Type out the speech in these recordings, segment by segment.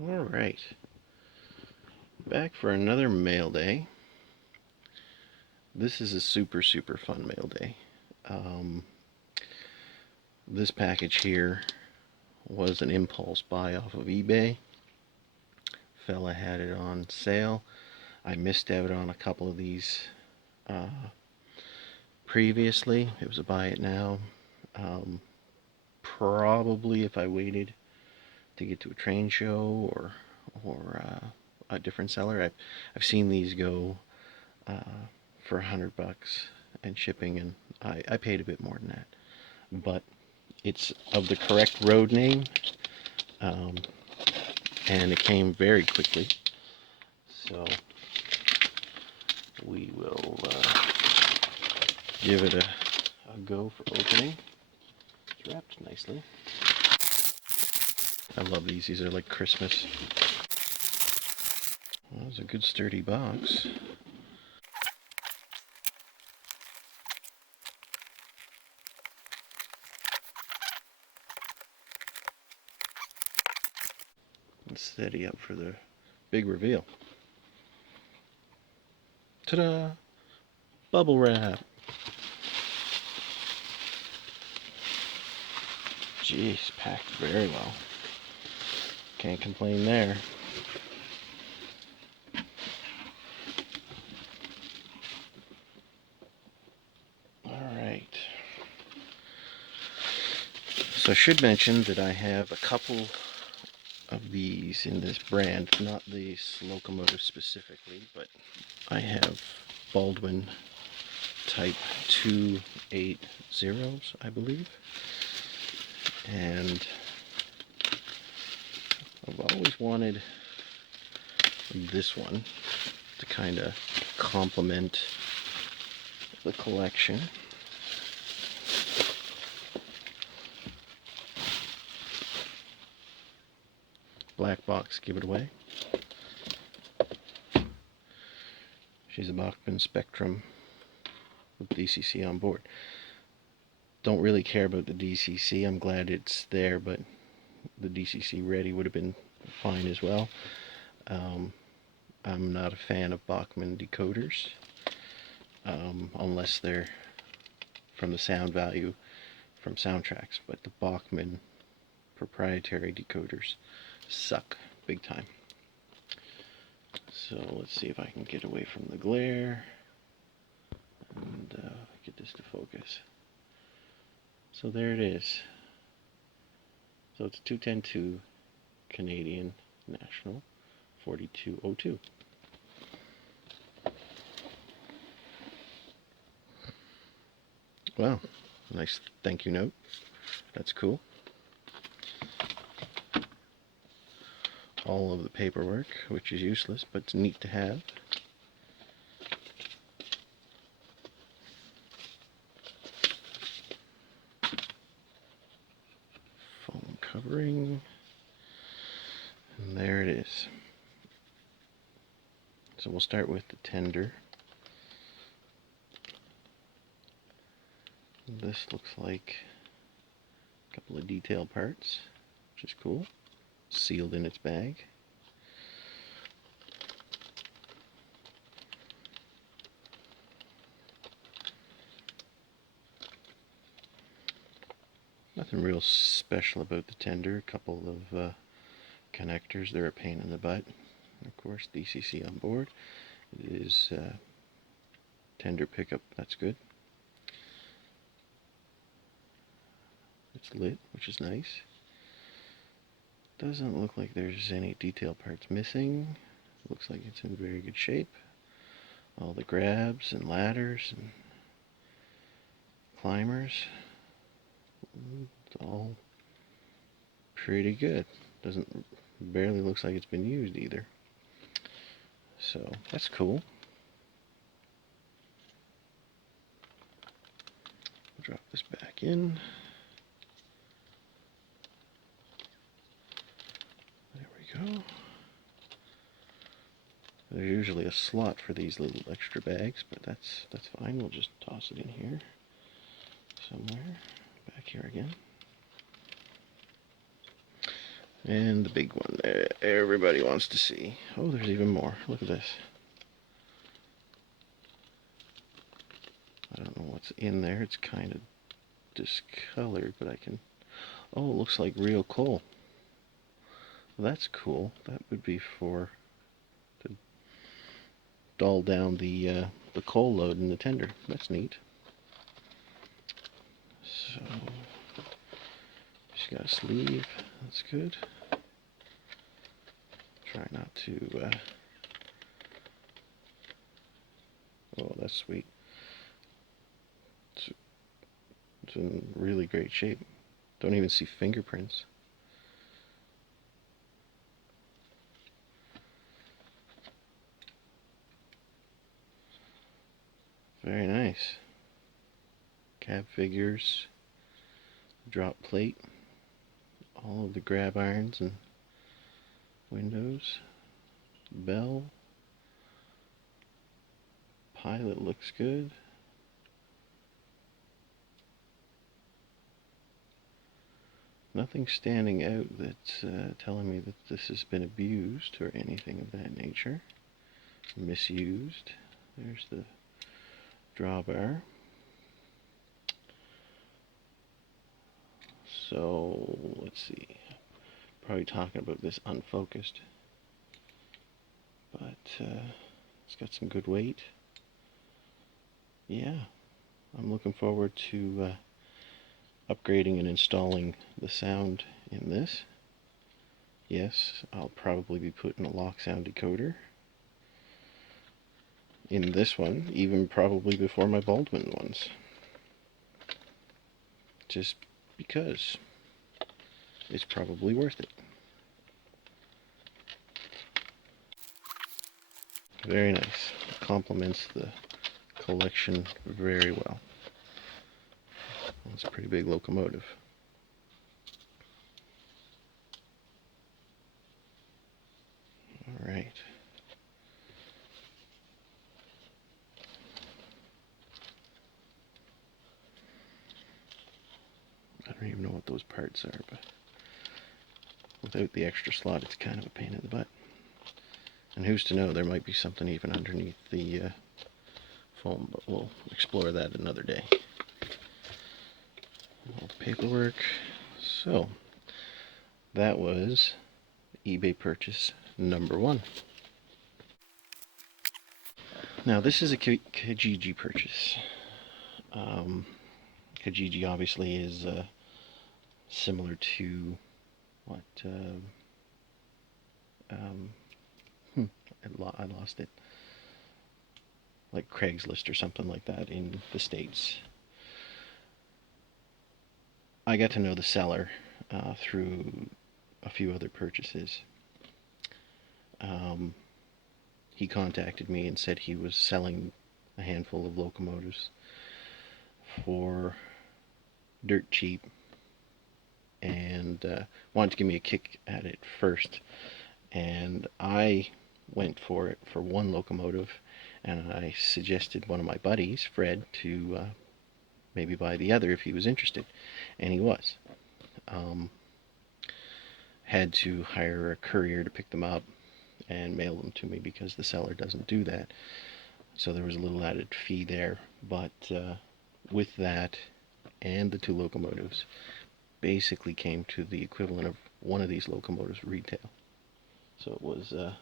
Alright, back for another mail day. This is a super fun mail day. This package here was an impulse buy off of eBay. Fella had it on sale. I missed out on a couple of these previously. It was a buy it now. Probably if I waited to get to a train show or a different seller, I've seen these go for $100 and shipping, and I paid a bit more than that. But it's of the correct road name, and it came very quickly. So we will give it a go for opening. It's wrapped nicely. I love these. These are like Christmas. Well, that's a good sturdy box. Let's steady up for the big reveal. Ta-da! Bubble wrap. Jeez, packed very well. Can't complain there. Alright. So I should mention that I have a couple of these in this brand, not this locomotive specifically, but I have Baldwin type 280s, I believe. And I've always wanted this one to kind of complement the collection. Black box, give it away. She's a Bachmann Spectrum with DCC on board. Don't really care about the DCC. I'm glad it's there, but the DCC ready would have been fine as well. I'm not a fan of Bachmann decoders, unless they're from the sound value from soundtracks, but the Bachmann proprietary decoders suck big time. So let's see if I can get away from the glare and get this to focus. So there it is. So it's 2102 Canadian National 4202. Wow, nice thank you note. That's cool. All of the paperwork, which is useless, but it's neat to have. Foam covering. And there it is. So we'll start with the tender. This looks like a couple of detail parts, which is cool. Sealed in its bag. Nothing real special about the tender. A couple of connectors. They're a pain in the butt. Of course, DCC on board. It is tender pickup. That's good. It's lit, which is nice. Doesn't look like there's any detail parts missing. Looks like it's in very good shape. All the grabs and ladders and climbers. It's all pretty good. Barely looks like it's been used either. So that's cool. Drop this back in. Go. There's usually a slot for these little extra bags, but that's fine. We'll just toss it in here somewhere. Back here again. And the big one that everybody wants to see. Oh, there's even more. Look at this. I don't know what's in there. It's kind of discolored, but I can... Oh, it looks like real coal. Well, that's cool. That would be for... to dull down the coal load in the tender. That's neat. So... she's got a sleeve. That's good. Try not to... oh, that's sweet. It's in really great shape. Don't even see fingerprints. Very nice. Cab figures, drop plate, all of the grab irons and windows, bell, pilot looks good. Nothing standing out that's telling me that this has been abused or anything of that nature. Misused. There's the drawbar. So, let's see. Probably talking about this unfocused. But it's got some good weight. Yeah, I'm looking forward to upgrading and installing the sound in this. Yes, I'll probably be putting a lock sound decoder in this one, even probably before my Baldwin ones. Just because it's probably worth it. Very nice. Complements the collection very well. It's a pretty big locomotive. All right. I don't even know what those parts are, but without the extra slot, it's kind of a pain in the butt. And who's to know, there might be something even underneath the foam, but we'll explore that another day. All paperwork. So, that was eBay purchase number 1. Now, this is a Kijiji purchase. Kijiji obviously is similar to what... I lost it. Like Craigslist or something like that in the States. I got to know the seller through a few other purchases. He contacted me and said he was selling a handful of locomotives for dirt cheap, and wanted to give me a kick at it first. And I went for it for one locomotive, and I suggested one of my buddies, Fred, to maybe buy the other if he was interested, and he was. Had to hire a courier to pick them up and mail them to me because the seller doesn't do that. So there was a little added fee there, but with that and the 2 locomotives, basically came to the equivalent of one of these locomotives retail. So it was a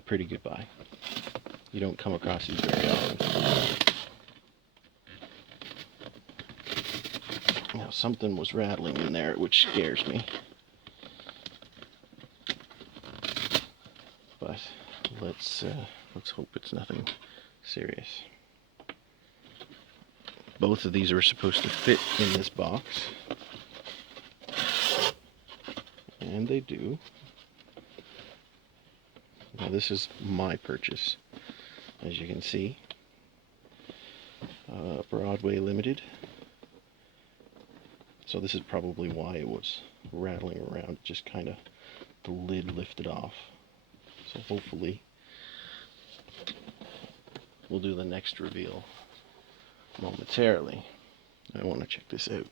pretty good buy. You don't come across these very often. Now something was rattling in there, which scares me. But let's hope it's nothing serious. Both of these are supposed to fit in this box, and they do. Now this is my purchase, as you can see. Broadway Limited. So this is probably why it was rattling around. Just kind of the lid lifted off. So hopefully we'll do the next reveal momentarily. I want to check this out.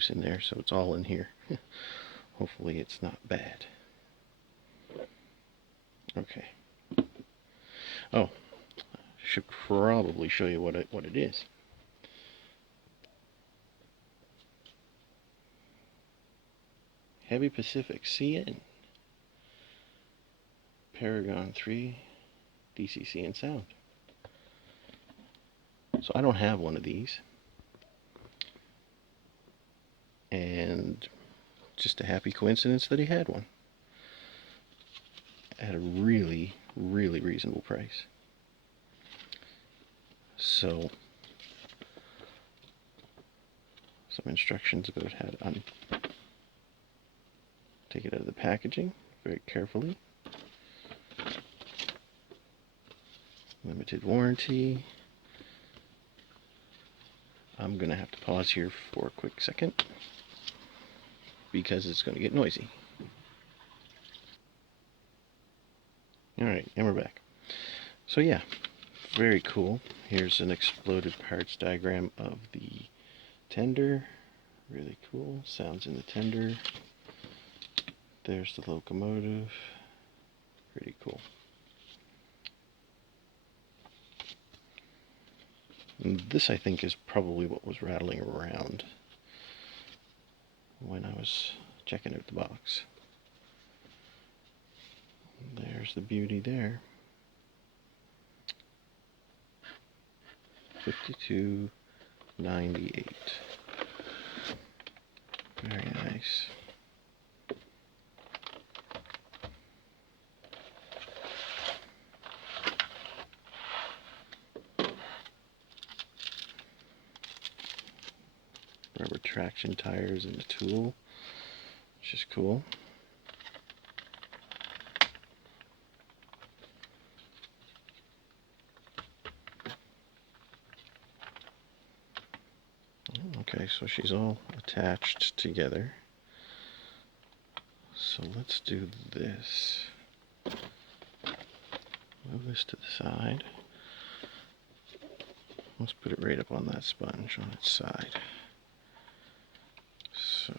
loose in there, so it's all in here. Hopefully it's not bad. Okay. Oh, should probably show you what it is. Heavy Pacific CN Paragon 3 DCC and sound. So I don't have one of these, and just a happy coincidence that he had one at a really, really reasonable price. So some instructions about how to take it out of the packaging very carefully. Limited warranty. I'm going to have to pause here for a quick second because it's going to get noisy. Alright, and we're back. So yeah, very cool. Here's an exploded parts diagram of the tender. Really cool. Sounds in the tender. There's the locomotive. Pretty cool. And this, I think, is probably what was rattling around when I was checking out the box. There's the beauty there. 52.98. Very nice. Rubber traction tires and the tool, which is cool. Okay, so she's all attached together. So let's do this. Move this to the side. Let's put it right up on that sponge on its side. So,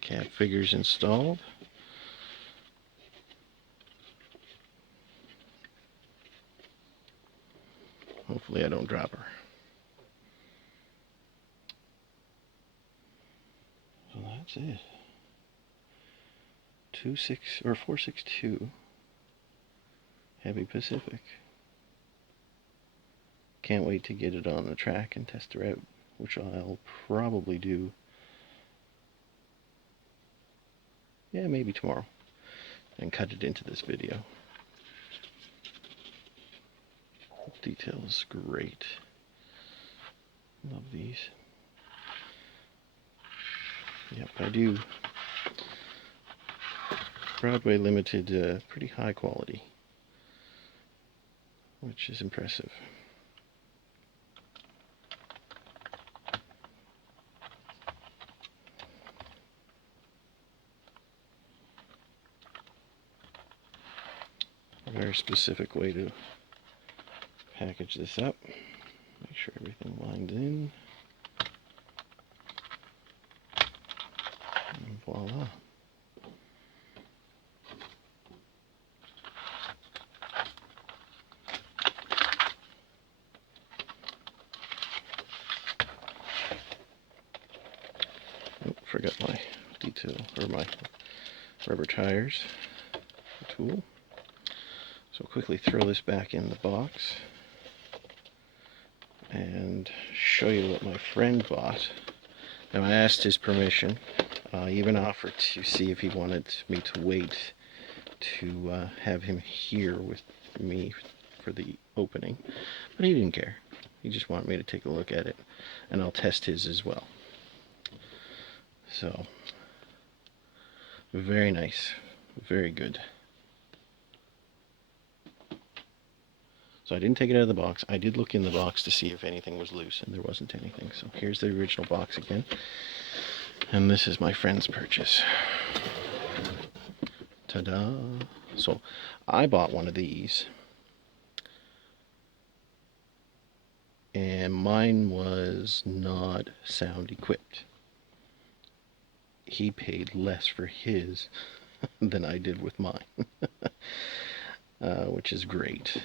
cab figures installed. Hopefully I don't drop her. So that's it. 462 Heavy Pacific. Can't wait to get it on the track and test her out, which I'll probably do. Yeah, maybe tomorrow, and cut it into this video. Detail is great. Love these. Yep, I do. Broadway Limited, pretty high quality, which is impressive. A very specific way to package this up. Make sure everything lines in. And voila. Oh, forgot my detail, or my rubber tires tool. So quickly throw this back in the box and show you what my friend bought. Now I asked his permission. I even offered to see if he wanted me to wait to have him here with me for the opening, but he didn't care. He just wanted me to take a look at it, and I'll test his as well. So, very nice, very good. So I didn't take it out of the box. I did look in the box to see if anything was loose, and there wasn't anything. So here's the original box again. And this is my friend's purchase. Ta-da! So I bought one of these, and mine was not sound equipped. he paid less for his than I did with mine, which is great.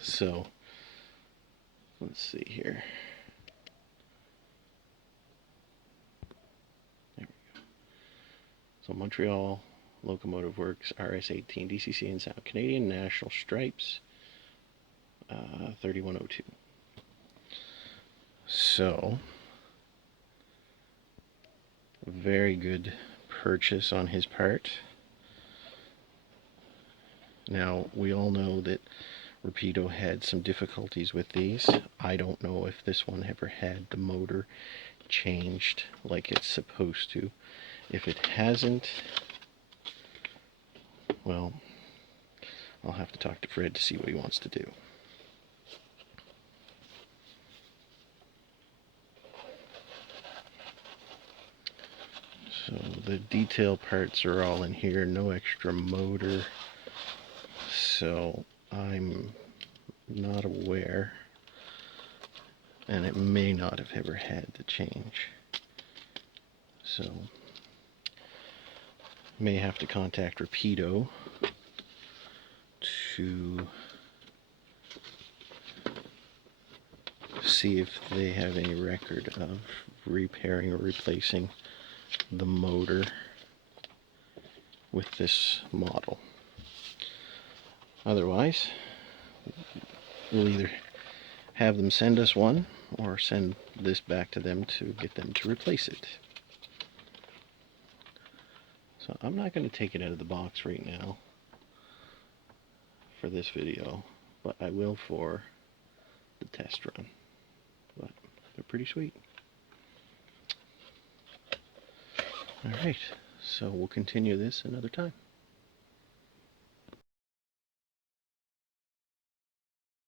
So let's see here. There we go. So Montreal Locomotive Works RS18 DCC and Sound Canadian National Stripes 3102. So very good purchase on his part. Now we all know that Rapido had some difficulties with these. I don't know if this one ever had the motor changed like it's supposed to. If it hasn't, well, I'll have to talk to Fred to see what he wants to do. So the detail parts are all in here, no extra motor. So I'm not aware, and it may not have ever had to change. So may have to contact Rapido to see if they have any record of repairing or replacing the motor with this model. Otherwise, we'll either have them send us one or send this back to them to get them to replace it. So I'm not going to take it out of the box right now for this video, but I will for the test run. But they're pretty sweet. Alright, so we'll continue this another time.